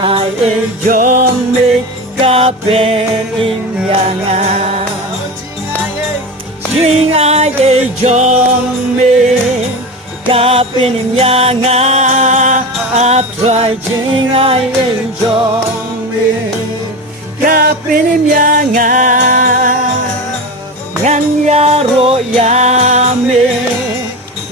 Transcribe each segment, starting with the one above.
ai jom me kapen imyanga Jing ai jom me kapen imyanga Atrai jing ai jom me kapen imyanga Nganya ro ya me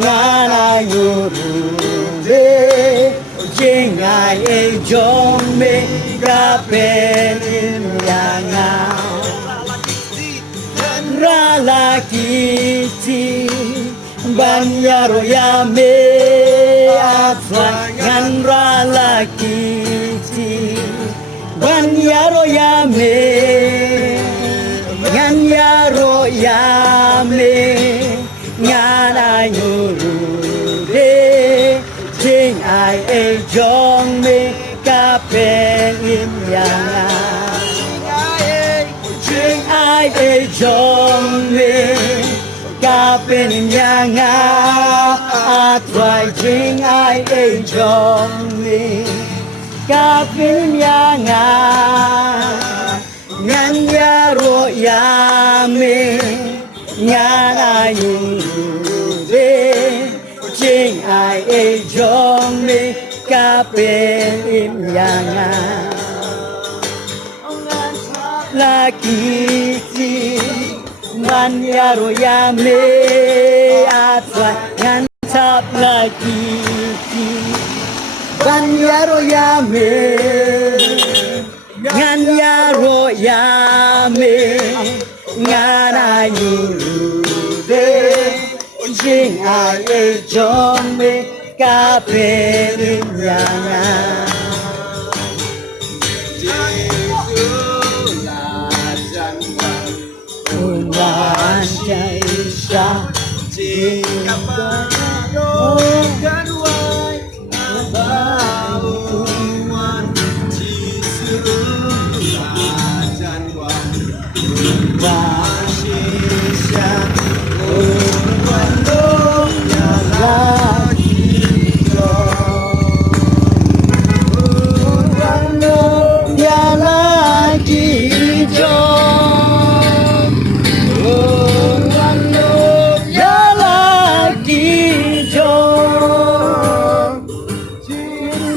ngana yurube jengai jome kapen yanga rala kiti banyaro ya me atwa ngan rala kiti banyaro ya me Nganyaro yame ngana yurube jing ai jong me kapen imyanga jing ai jong me kapen imyanga atwai jing ai jong me kapen imyanga Nganyaro yame ngana yurube jing ai jong me kapen imyanga Lakiti nganyaro yame atwa ngantap lakiti nganyaro yame Nganyaro yame ngana yurube jing ai jong me kapen imyanga Unwan jaisha jing kaparo karuai abauan Washisha Wando Yalakito Wando Yalakito Wando Yalakito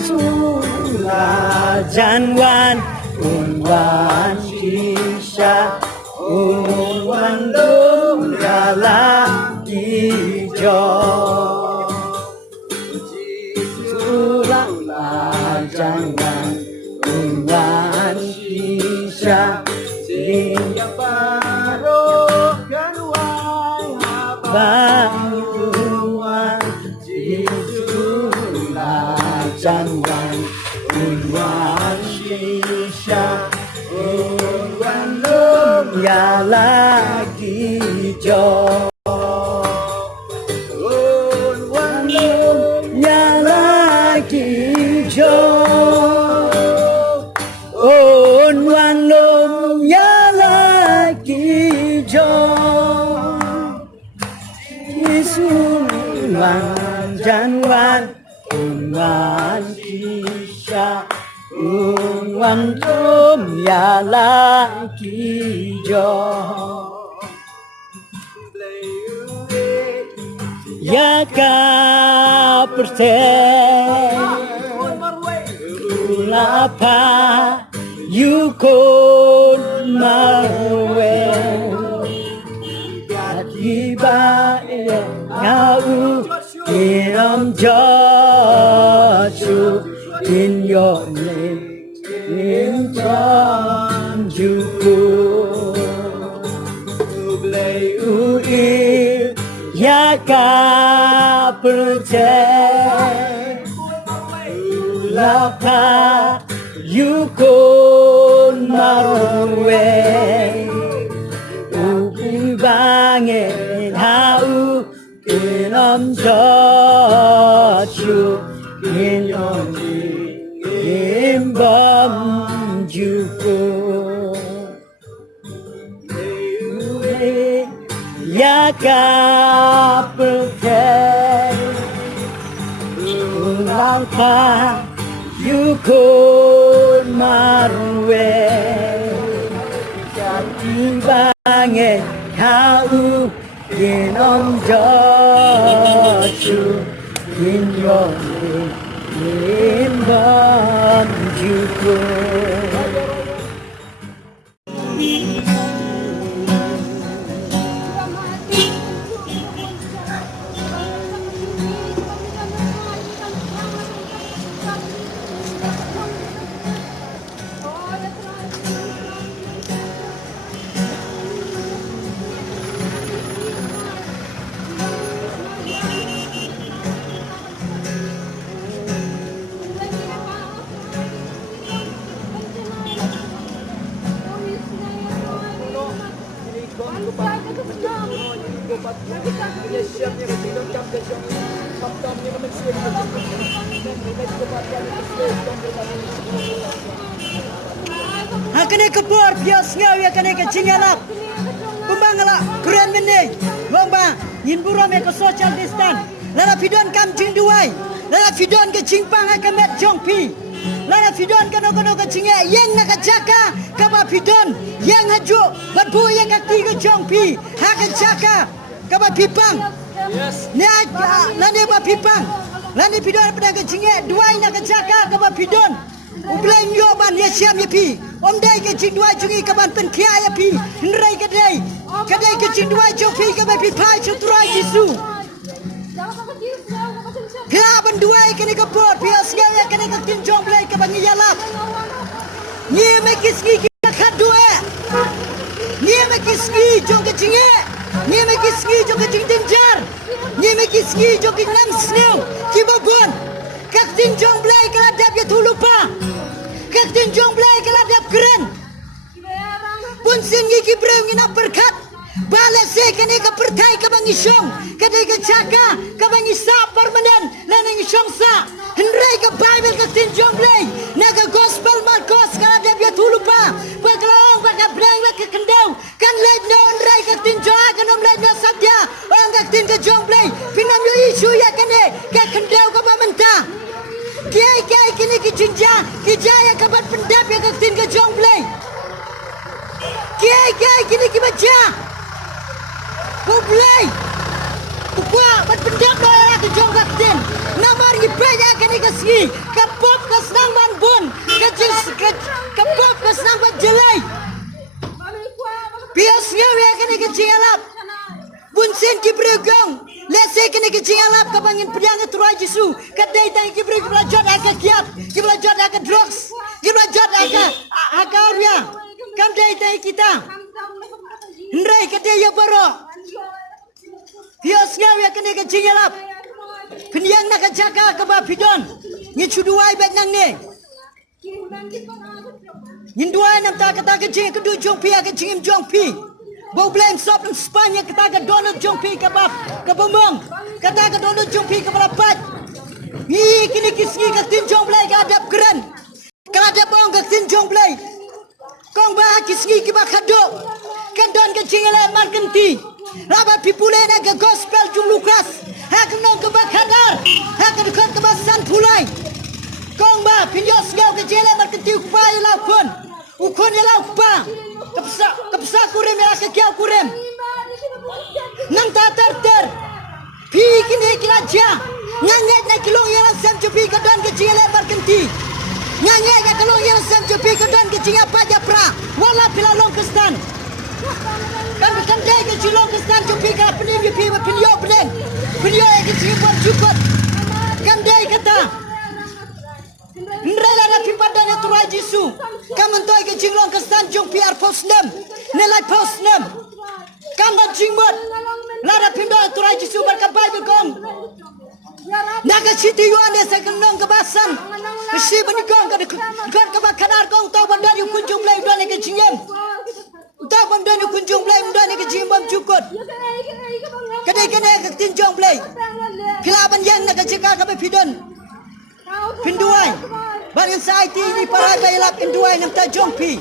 Jisula Janwan Unwan Shisha Wandong galaki jo Surala jangan Unwan sisa Sehingga baru Ganuai Banguan Surala jangan Unwan sisa Ya lagi jo Ya lagi jo Wan lom ya lagi jo Isulan janwan Unwan kisah Unwan tom ya lagi jo Ya ka persen Lapa yukon marwe Tiba ngau kiram josu in your name John Juku Blay ui Ya ka percaya Lapa yukon marwe Ubi bangin hau Kinam josu in your name Bam Juku Ya ka percaya Lapa yukon 마루에 지방에 가우인 엄저주 인용이 임범주고 Hakane kebor bias ngawi hakane kecingalap Pembangala keren mene Lomba Yinburam ke social distance Lara pidon kam jing duai Lara pidon ke jingpang akamet jongpi Lara pidon kano ke cinge Yang nak jaka Kaba pidon Yang haju Badbu yang kaki ke jongpi Haka jaka Kaba pipang Nani ba pipang Lani pidon pedang ke cinge Duai nak jaka Kaba pidon Ubleng yo ban ya siam ya pi Om dai ke jing duai jungi kaban pen kia ya pi Nrai kadai ke jing duai jong pi kaban pi pai chuturai Yesu Kaban duai kene ke pot pi asgal ya kene ke tin jong blai kaban ni yalap Ni me kiski ki khadue Ni me kiski jong ke jinge Ni me kiski jong ke jing denjar Ni me kiski jong ke nam snew ki babon Kak tin jong blai kala dap ya tulupa Kak tin jong blai kala dap keren Pun singi ki breu ngina berkat Bale se kene ka pertai ka bangisong Kadai ka chaka ka bangisa permanen Lana ngisong sa Henry ka Bible ka tin jong blai Naga gospel Marcos kala dap ya tulupa Baglong baka breng baka kendau Kan lej no Henry ka tin jong Kanom lej no satya Ang ka tin ka jong blai Pinam yo isu ya kene Ka kendau ka bamenta Kiai kini kijinja Kijaya kabat pendap yang kaktin ke jong blai Kiai kini kibaja Kublai Kukwa bat pendap doa ke jong kaktin Namar ngipaya kini kasih Kapop kesenang ban bun Kapop kesenang ban jelai Biasnya ya kini kecilap Bunsen kibrugong Lese kini kecilap kabangin pedang turai Yesu kadai tang kibrug belajar agak kiat belajar agak drugs belajar agak ria kam dai tang kita ndrai kadai ya baro Bias ngawi kini kecilap Penyang nak jaga keba pidon ni chuduai bet nang ne Ninduai nam ta kata kecing kedu jong pi agak cingim jong pi Bau bleng sop Spanya kata ke Donald Jongpi ke bab ke Bembong kata ke Donald Jongpi ke Balapat ni kini kisni ke tin jong blai ke adap keren kalau ada bong ke tin jong blai kong ba kisni ke bakado kan don ke cingela man kenti rabat pipule na ke gospel jum Lukas hak nong ke bakadar hak ke dekat ke basan pulai kong ba pinjos gau ke jela man kenti upai laukon ukon ya laupa Kapsa kurem ya kekiau kurem Nang ter Pi kini kilaja Nganget na kilong yang sam cupi kadan kecil lebar kenti Nganget na kilong yang sam cupi kadan kecil apa japra Wala pila long kestan Kan dai kecil long kestan cupi ka penim yupi penyo benen Penyo yang kecil buat cukup Kan dai kata Nrela na pipadana turai Yesu Kamentoi ke jinglong ke stan jong piar posnem Nelai posnem Kamat jingmot Lara pindona turai Yesu berka Bible kong Naga siti yuane sa kenong kebasan Isi benikong Kan kebakanar kong Tau bandari kunjung belai Dua ke jingem Tau bandari kunjung belai Dua ke jingem cukut Kadai kena ke tinjong belai Kilaban yang naga jika kabe pidon Pinduai Bangan sa IT ni para kailap pinduai Nam ta jongpi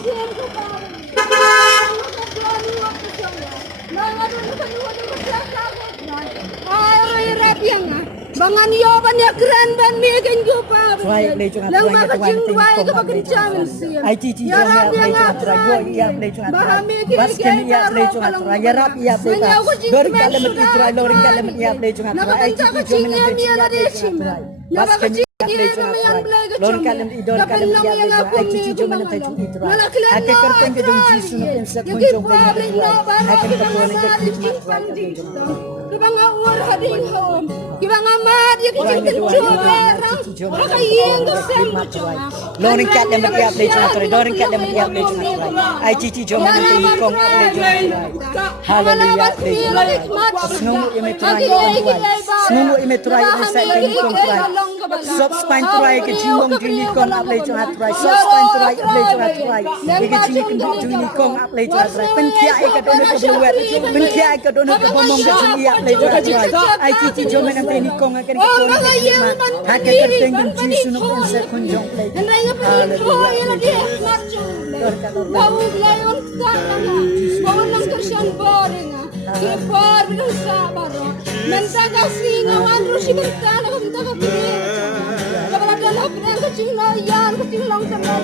Bangan yo ban ya keren ban mi kan yo pa. Try play chung Lang ma ka jing wai ka ba kan chamin si. Ai chi ya play chung try yo ya play chung try. Bas ken ya play chung try. Ya rap ya play ta. Dor kale met try loring kale met ya play chung try. Ai chi jo men ya play chung try. Bas ken ya play chung try. Loring kale met idor kale met ya play chung. Ai chi jo men play chung try. Ake करते हैं जो जीसु ने पेंसा कुंजों पे ake करते हैं जो जीसु Kibang awal hading home, kibang amad ya kicin berang, maka yang kesem bercuma. Loring kat le mati aple chung try. Loring kat le mati aple chung try. Ai chi jo men te kong aple chung try. Hallelujah aple chung try. Snungu ime try kong try. Snungu ime try ime sa te kong try. Sop spine try ke jingong jini kong aple chung try. Sop spine try aple chung try. Ike jini kong jini kong aple chung try. Penkia ike dono ke bluet. Penkia ike dono ke bomong ke jini aple chung try. Ai chi jo men te ni kong akan ke kong ake करते हैं जो जीसु ने पेंसा कुंजों पे Bau layon tanah, bau nang kersian boring, kipar bilang sabar. Menta kasih ngawan rusi bertala kau minta kau pilih. Kalau ada lah pilih kecil layan, kecil long sama.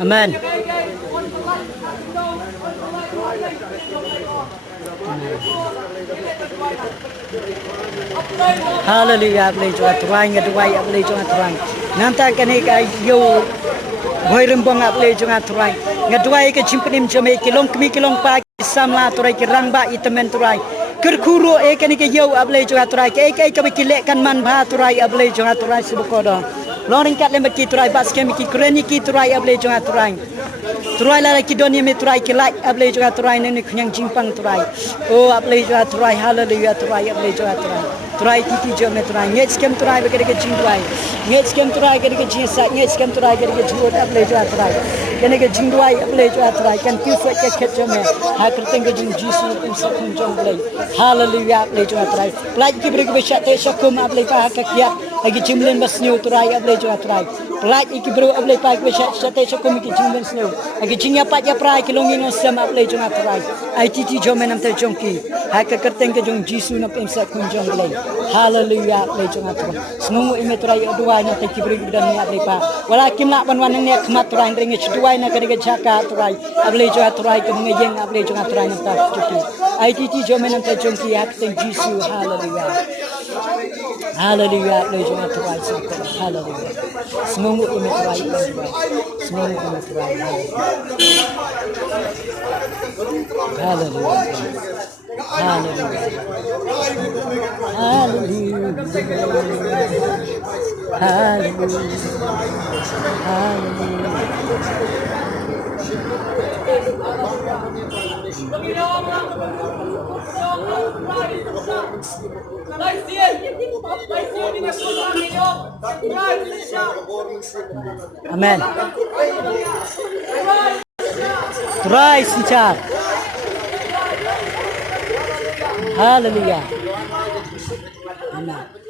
Amen. Hallelujah aple chung try ngadwai aple chung try. Nanta kane ka yo Hoirembong aple chung try. Ngadwai ke chimpenim jome kilong kmi kilong pa samla try ki rangba itemen try. Kerkuro kane ke yo aple chung try ke ke kilek kan man ba try aple chung try sibukodo. Loring kat lembat ki try bas kemi ki kreni ki try aple chung try. Try la ki doni me try ki like aple chung try ne khnyang jimpang try. Oh aple chung try hallelujah try aple chung try. Try titi jo me try ngets kem try begere ke jingwai. Ngets kem try begere ke jisa ngets kem try begere ke jhot aple chung try. Kene ke jingwai aple chung try kan pi fo ke khet jo me ha kerteng ke jing jisu kum sa kun jong ble. Hallelujah aple chung try. Plai ki begere ke shat te sokum aple pa ka kiat agi jimlen basniu try aple chung try. Plai ki bro aple pa ke shat te sokum ki jimlen sniu. Agi jingya pa ja prai ki longin osam aple chung try. Ai titi jo me nam te jong ki ha ka kerteng ke jong jisu na kum sa kun jong ble. Hallelujah aple chung try. Snungu ime try dua na te ki bro ki dan aple pa. Wala kim la ban wan ne khmat try ringe dua na kare ke jaka try. Aple chung try ke ngeyeng aple chung try na ta chuki. Ai titi jo me nam te jong ki ha kerteng jisu hallelujah. Hallelujah aple chung try hallelujah. Snungu ime try snungu ime try hallelujah. Hallelujah. Hallelujah. Hallelujah. Amen. Try, Sinchar. Hallelujah. Amen.